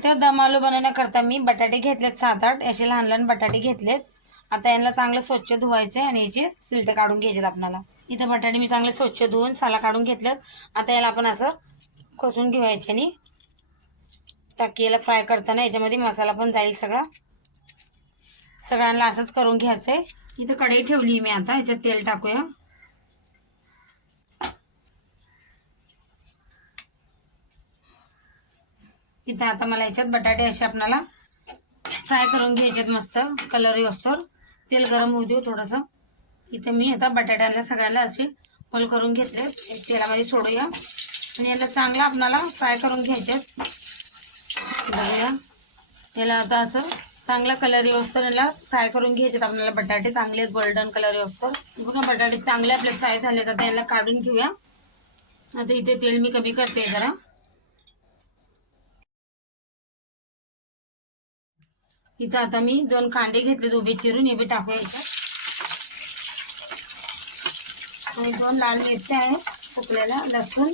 इथं दम आलू बनवण्याकरता मी. बटाटे घेतलेत सात आठ. असे लहान लहान बटाटे घेतलेत. आता यांना चांगलं स्वच्छ धुवायचं आणि याची सिलटे काढून घ्यायचे आपल्याला इथं बटाटे मी चांगले स्वच्छ धुवून साला काढून घेतलेत. आता याला आपण असं खोसून घेवायचे आणि टाकी याला फ्राय करताना याच्यामध्ये मसाला पण जाईल सगळा. सगळ्यांना असंच करून घ्यायचं आहे इथं कढई ठेवली मी आता. याच्यात तेल टाकूया. इथं आता मला याच्यात बटाटे असे आपल्याला फ्राय करून घ्यायच्यात मस्त कलर असतो तेल गरम होऊ देऊ थोडंसं. इथं मी आता बटाट्याला सगळ्याला असे होल करून घेतले तेलामध्ये सोडूया. आणि याला चांगलं आपणाला फ्राय करून घ्यायच्यात बघूया. याला आता असं चांगला कलर येऊस्तर याला फ्राय करून घ्यायचे आपल्याला बटाटे. चांगले गोल्डन कलर येऊस्तर बघा बटाटे चांगले आपले फ्राय झाले आता याला काढून घेऊया. आता इथे तेल मी कमी करते जरा. इथं आता मी दोन कांदे घेतले उभे चिरून हे बी टाकूया इथं. आणि दोन लाल मिरच्या आहे सुकलेल्या लसूण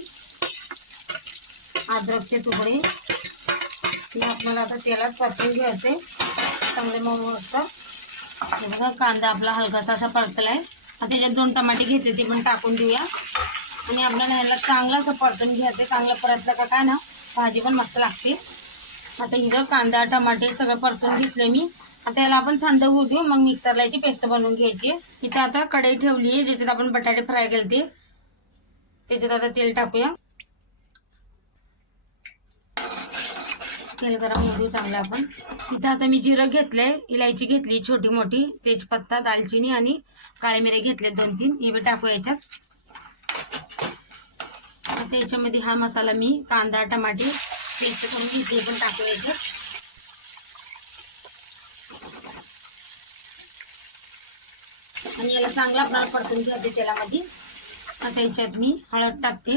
अद्रकचे तुकडे. हे आपल्याला आता तेलात परतून घ्यायचे. चांगले मऊ मस्त. बघा कांदा आपला हलकासा असा परतला आहे आता त्याच्यात दोन टमाटे घेतले ते पण टाकून देऊया. आणि आपल्याला ह्याला चांगलं असं परतून घ्यायचं चांगलं परतलं का काय ना भाजी पण मस्त लागते. आता इथं कांदा टमाटे सगळं परतून घेतले मी. आता याला आपण थंड होऊ देऊ मग मिक्सरला याची पेस्ट बनवून घ्यायची. इथं आता कढई ठेवली आहे ज्याच्यात आपण बटाटे फ्राय केले त्याच्यात आता तेल टाकूया. तेल गरम होऊ देऊ चांगलं आपण. इथं आता मी जिरं घेतलंय इलायची घेतली छोटी मोठी तेजपत्ता दालचिनी आणि काळे मिरे घेतले दोन तीन हे बी टाकू याच्यात. त्याच्यामध्ये हा मसाला मी कांदा टमाटे पेस्ट करून घेतली पण टाकू याच्यात आणि याला चांगला आपल्याला परतून घ्यायचे तेलामध्ये. आता याच्यात मी हळद टाकते.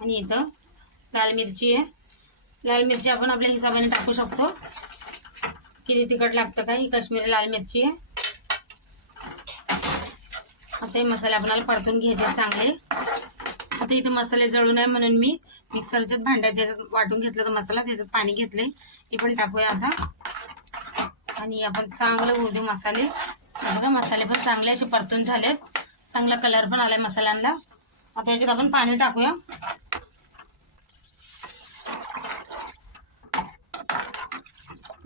आणि इथं लाल मिरची आहे. लाल मिरची आपण आपल्या हिशोबाने टाकू शकतो. किती तिखट लागतं का ही काश्मीरी लाल मिरची आहे. आता हे मसाले आपल्याला परतून घ्यायचे चांगले. आता इथे मसाले जळू नये म्हणून मी मिक्सरच्याच भांड्यात त्याच्यात वाटून घेतलं तर मसाला त्याच्यात पाणी घेतले ते पण टाकूया आता. आणि आपण चांगलं होऊ देऊ मसाले बघा मसाले पण चांगले असे परतून झालेत. चांगला कलर पण आलाय मसाल्यांना. आता याच्यात आपण पाणी टाकूया.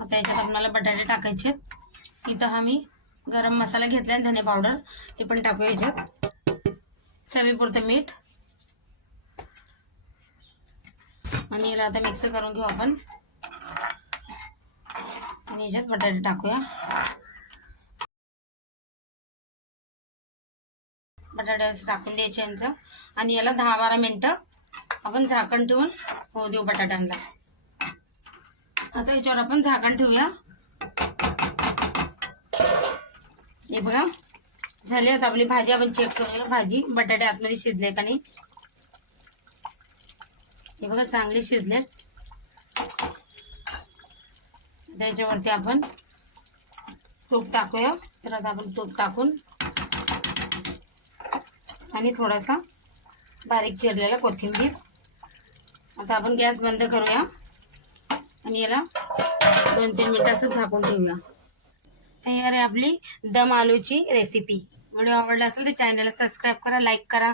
आता याच्यात आपल्याला बटाटे टाकायचे इथं हा मी गरम मसाला घेतला आणि धने पावडर हे पण टाकूया याच्यात. चवीपुरतं मीठ. आणि याला आता मिक्स करून घेऊ आपण. आणि याच्यात बटाटे टाकूया. बटाटे टाकून द्यायचे यांचं. आणि याला दहा बारा मिनटं आपण झाकण ठेवून होऊ देऊ बटाट्यांना. आता याच्यावर आपण झाकण ठेवूया. हे बघा. झाली आता आपली भाजी. आपण चेक करूया भाजी. बटाटे आतमध्ये शिजले का नाही. हे बघा चांगले शिजले त्याच्यावरती आपण तूप टाकूया. तर आता आपण तूप टाकून आणि थोडासा बारीक चिरलेला कोथिंबीर. आता आपण गॅस बंद करूया आणि याला दोन तीन मिनिटं असं झाकून ठेवूया. तयार आहे आपली दम आलूची रेसिपी व्हिडिओ आवडला असेल तर चॅनलला सबस्क्राईब करा लाईक करा.